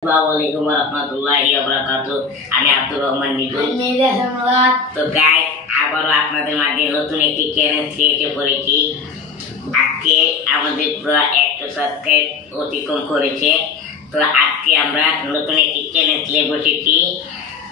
Assalamualaikum warahmatullahi wabarakatuh. আমি আব্দুর রহমান নিটু। তো গাইস, আবারও আপনাদের মাঝে নতুন একটি চ্যানেল ক্রিয়েট করেছি। আজকে আমাদের পুরো 100 সাবস্ক্রাইব অতিক্রম করেছে। তো আজকে আমরা নতুন একটি চ্যানেল ক্রিয়েট বসেছি।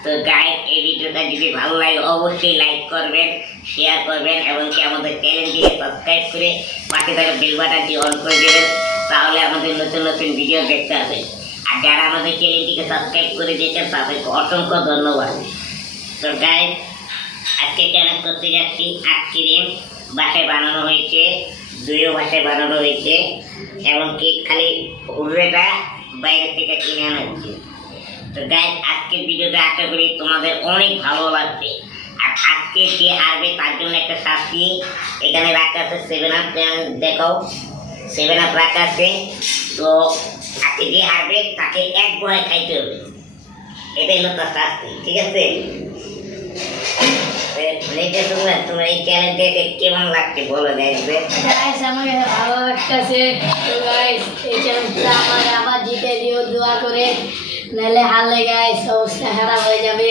তো গাইস, এই ভিডিওটা যদি ভালো লাগে অবশ্যই লাইক করবেন, শেয়ার করবেন এবং কি আমাদের চ্যানেলটিকে সাবস্ক্রাইব করে পাশে থাকা বেল বাটনটি অন করে দেবেন। তাহলে আমাদের নতুন নতুন ভিডিও দেখতে পাবেন। আর যারা আমাদের চ্যানেলটিকে সাবস্ক্রাইব করে দিয়েছেন তাদেরকে অসংখ্য ধন্যবাদ। তো গাইস, আজকে চ্যানেল করতে যাচ্ছি আইসক্রিম বাসায় বানানো হয়েছে, দুইও বাসায় বানানো হয়েছে এবং কি খালি হুড়েটা বাইরে থেকে কিনে আনা হচ্ছে। তো গাইস, আজকের ভিডিওটা আশা করি তোমাদের অনেক ভালো লাগবে। আর আজকে যে হারবে তার জন্য একটা শাস্তি এখানে রাখা আছে। 7 আপ দেখাও, 7 আপ রাখা আছে। তো আজকে যে হারবে তাকে এক বয় খাইতে হবে, এটাই হলো তার শাস্তি, ঠিক আছে? তোমার এই চ্যানেলটা কেমন লাগছে বলো গাইস? আমাকে ভালো লাগতেছে। তো গাইস, এই চ্যানেলটা আমার আবার জিতে দিও দোয়া করে, নাহলে হারলে গাইস অবস্থা খারাপ হয়ে যাবে।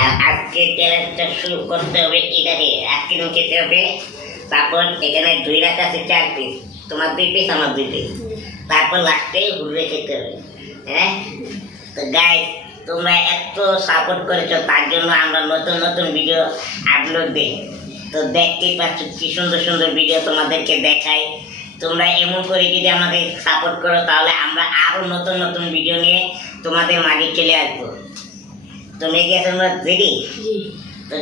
আর আজকে চ্যালেঞ্জটা শুরু করতে হবে এটা দিয়ে। আজকে খেতে হবে, তারপর এখানে 2 রাখা আছে 4 পিস, তোমার 2 পিস আমার 2 পিস, তারপর লাস্টে হুড়ে খেতে হবে। হ্যাঁ, তো গাইস, তোমরা এত সাপোর্ট করেছো, তার জন্য আমরা নতুন নতুন ভিডিও আপলোড দিই। তো দেখতেই পাচ্ছ কি সুন্দর সুন্দর ভিডিও তোমাদেরকে দেখাই। তোমরা এমন করে যদি আমাকে সাপোর্ট করো তাহলে আমরা আরো নতুন নতুন ভিডিও নিয়ে তোমাদের মাঝে চলে আসবো। তুমি কি তোমরা রেডি? তো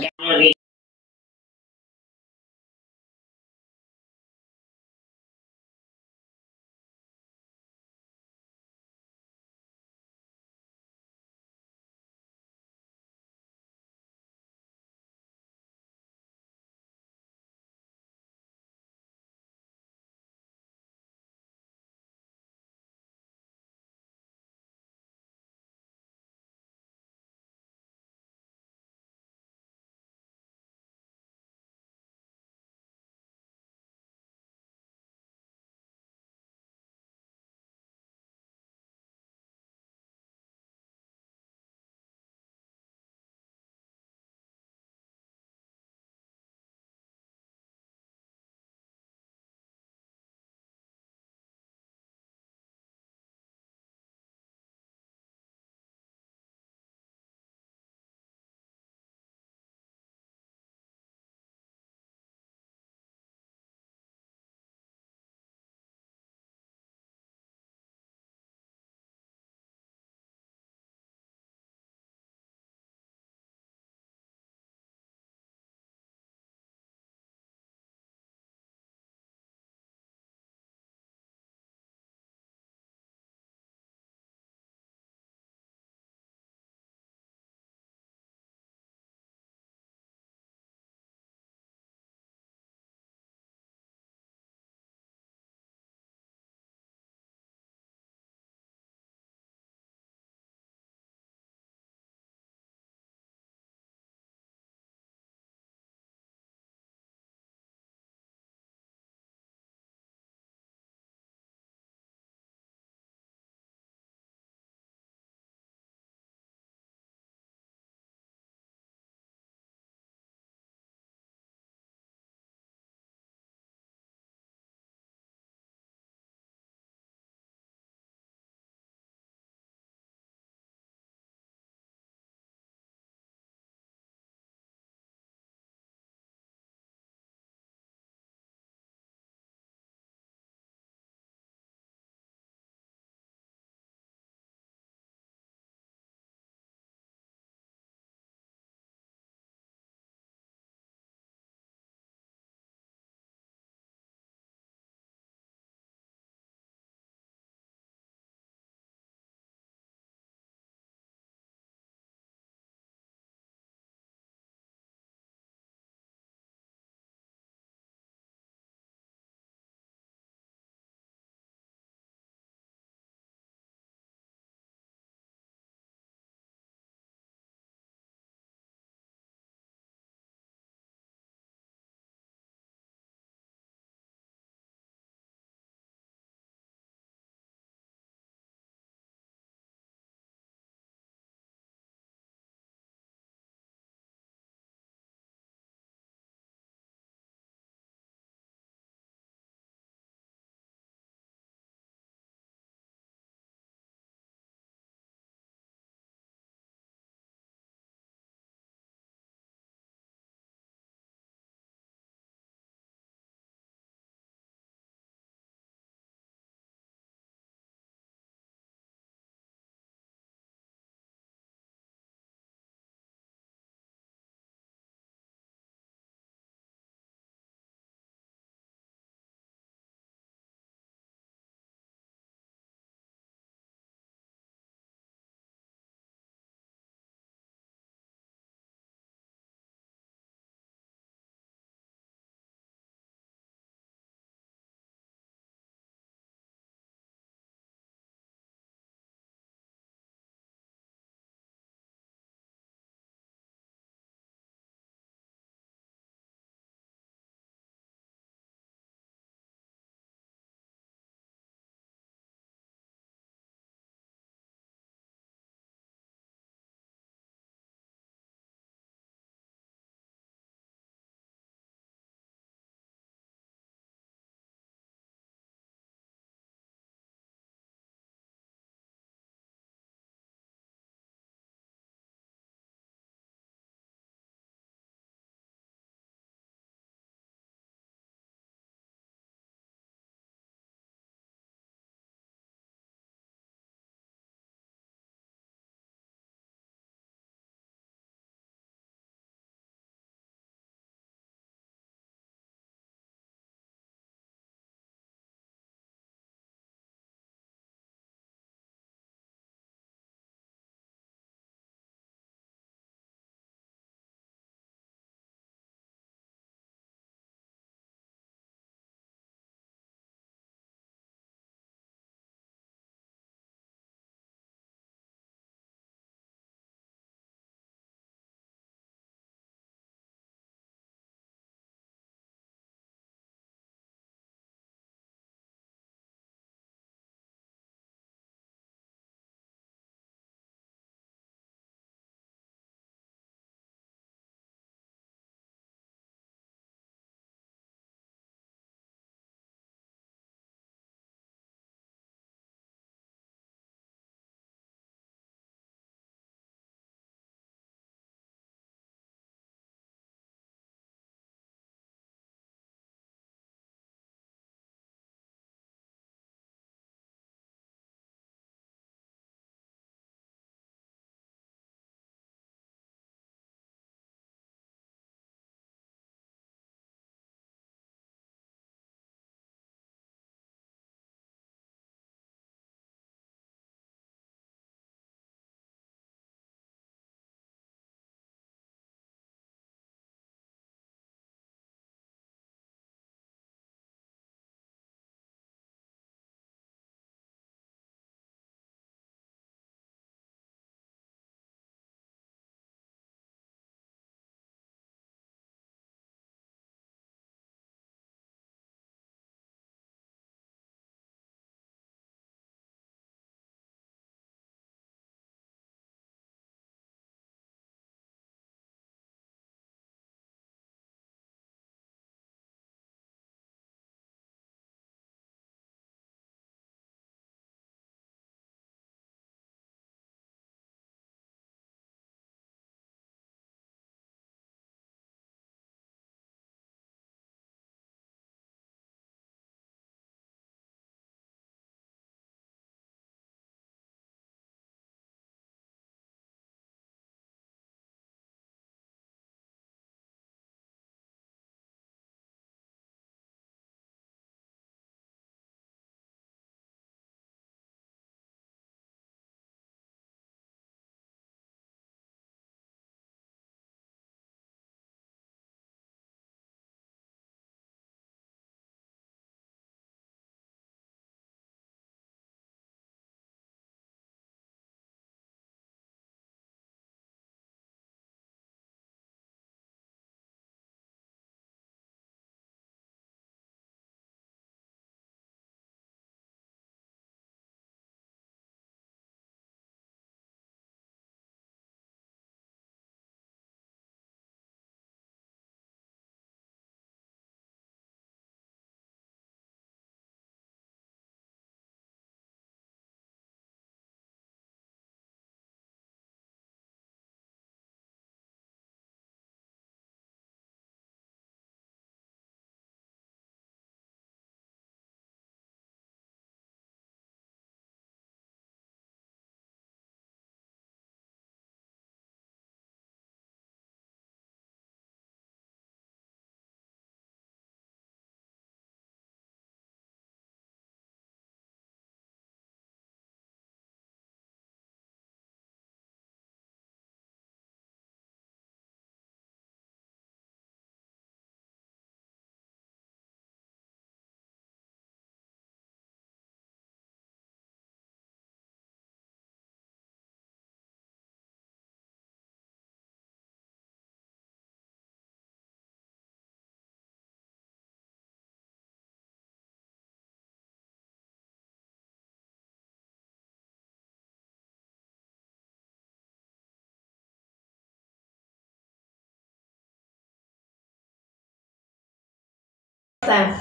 coba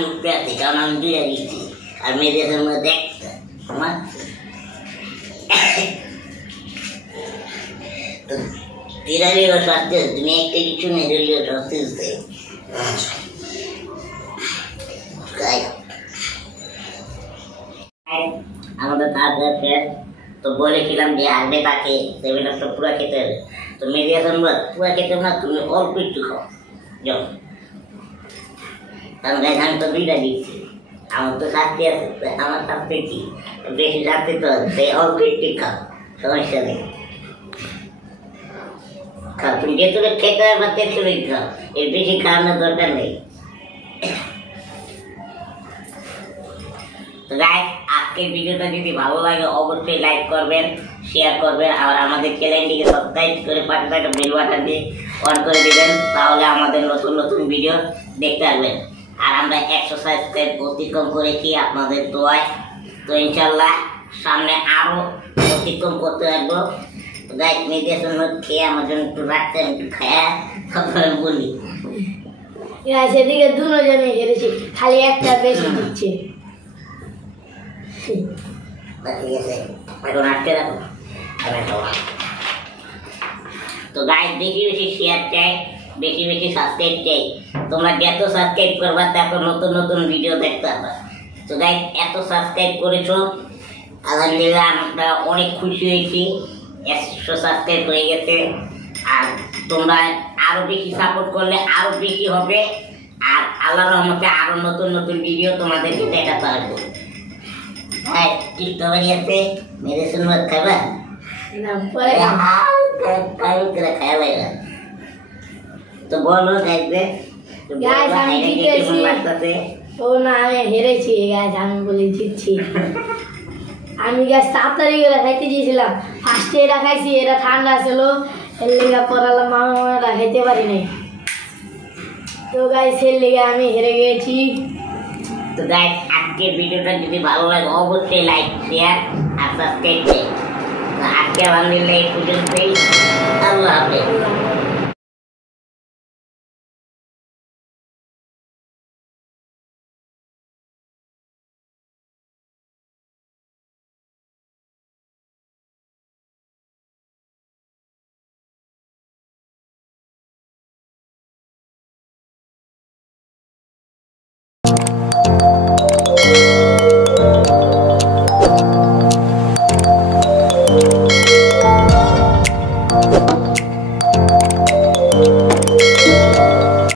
nyupir di kanan dia gitu kami dia sama dek sama tidak ada satu dunia itu cuma ada satu sih kayak আমাদের তাদের তো বলেছিলাম যে আগে তাকে সেভেন তো পুরা খেতে হবে তো মেডিয়াশন পুরা খেতে না তুমি অল্প একটু খাও যাও কারণ গাছ আমি তো দুইটা দিচ্ছি আমার তো শাস্তি আছে আমার শাস্তি কি বেশি শাস্তি তো সেই অল্প একটু খাও সমস্যা নেই খাও তুমি যেতুলে খেতে হবে তেতুলেই খাও এর বেশি খাওয়ানোর দরকার নেই তো গাইস আজকের ভিডিওটা যদি ভালো লাগে অবশ্যই লাইক করবেন শেয়ার করবেন আর আমাদের চ্যানেলটিকে সাবস্ক্রাইব করে পাশে থাকা বেল বাটন দিয়ে অন করে দিবেন তাহলে আমাদের নতুন নতুন ভিডিও দেখতে পারবেন আর আমরা 100 সাবস্ক্রাইব অতিক্রম করেছি আপনাদের দোয়ায় তো ইনশাআল্লাহ সামনে আরো অতিক্রম করতে পারবো তো গাইস মেডিটেশন খেয়ে আমার জন্য একটু রাখতেন একটু খায়া তারপরে বলি গাইস এদিকে দুজনে হেরেছি খালি একটা বেশি দিচ্ছে ঠিক আছে এখন আটকে রাখো তো গাইস বেশি বেশি শেয়ার চাই বেশি বেশি সাবস্ক্রাইব চাই তোমরা যত সাবস্ক্রাইব করবা তত নতুন নতুন ভিডিও দেখতে পাবা তো গাইস এত সাবস্ক্রাইব করেছো আলহামদুলিল্লাহ আমরা অনেক খুশি হয়েছি 100 সাবস্ক্রাইব হয়ে গেছে আর তোমরা আরো বেশি সাপোর্ট করলে আরো বেশি হবে আর আল্লাহর রহমতে আরো নতুন নতুন ভিডিও তোমাদেরকে দেখাতে পারবো আর টিকটক বানিয়েছে মেডিসিন মত খাবা না পরে কারো করে খাওয়া যায় তো বলো গাইবে গাইস আমি জিতেছি ও না আমি হেরেছি গাইস আমি বলি জিতছি আমি গাইস তাড়াতাড়ি করে খাইতে গিয়েছিলাম ফার্স্টে এরা খাইছি এরা ঠান্ডা ছিল এর লেগে পড়ালাম মামারা খাইতে পারি নাই তো গাইস এর লেগে আমি হেরে গেছি তো গাইস আজকের ভিডিওটা যদি ভালো লাগে অবশ্যই লাইক শেয়ার আর সাবস্ক্রাইব করুন আজকে আলহামদুলিল্লাহ এই পর্যন্তই আল্লাহ হাফেজ